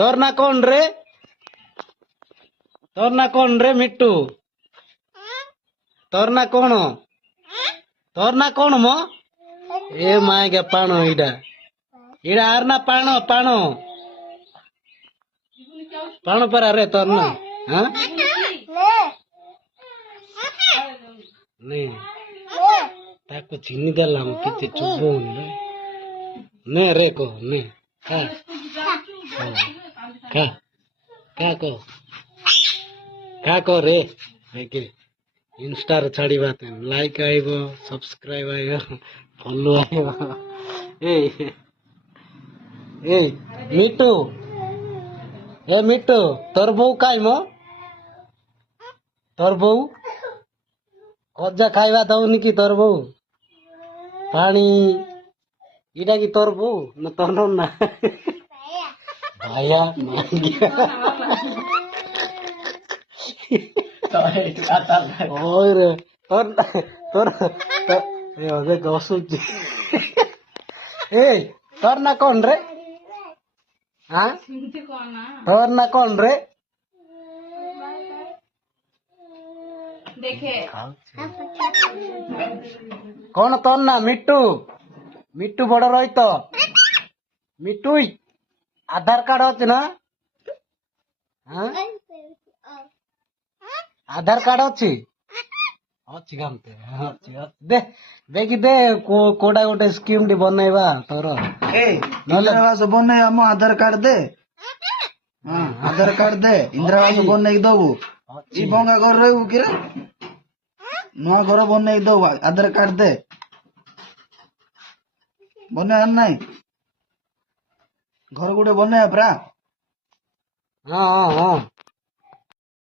তোর না কোন রে? তোর না কোন রে মিট্টু? তোর না কোন? তোর না কোন মো? এ মাইকে পানো ইডা ইডা আর না পানো পানো পানো পারা রে তোর না হ্যাঁ নে ତାକୁ ଚିହ୍ନି ଦେଲା ମୁଁ କିଛି ଚୁଭଉନି ରେ ନେ ରେ କହ ନେ ଖା ଖା ଖା କହ ରେ ଦେଖେ ଇନଷ୍ଟାରେ ଛାଡ଼ିବା ଲାଇକ୍ ଆଇବ ସବସ୍କ୍ରାଇବ ଆଇବ ଫଲୋ ଆଇବ ଏଇ ଏଇ ମିଟୁ ଏ ମିଟୁ ତୋର ବୋଉ କାଇଁ ମ ତୋର ବୋଉ କଜା ଖାଇବା ଦଉନି କି ତୋର ବୋଉ ପାଣି ଏଇଟା କି ତୋର ବୋଉ ନା ତୋର ନା ଭାୟା ଓରେ তোর তোর দেখে অসুচি এই তোর না কোন রে হ্যাঁ তোর না কোন রে কোন তোর না মিট্টু মিট্টু বড় রইত মিটুই আধার কার্ড আছে না হ্যাঁ আধার কার্ড ଅଛି ଅଛି ଗାମତେ ଅଛି ଦେ ଦେଖି ଦେ କୋଉଟା ଗୋଟେ ସ୍କିମ୍ ଟି ବନେଇବା ତୋର ନହେଲେ ଆବାସ ବନେଇ ଆମ ଆଧାର କାର୍ଡ ଦେ ହଁ ଆଧାର କାର୍ଡ ଦେ ଇନ୍ଦିରା ଆବାସ ବନେଇକି ଦବୁ ଇ ଭଙ୍ଗା ଘର ରହିବୁ କିରେ ନୂଆ ଘର ବନେଇକି ଦବୁ ଆଧାର କାର୍ଡ ଦେ ବନେଇବାର ନାଇଁ ଘର ଗୋଟେ ବନେଇବା ପରା ହଁ ହଁ ହଁ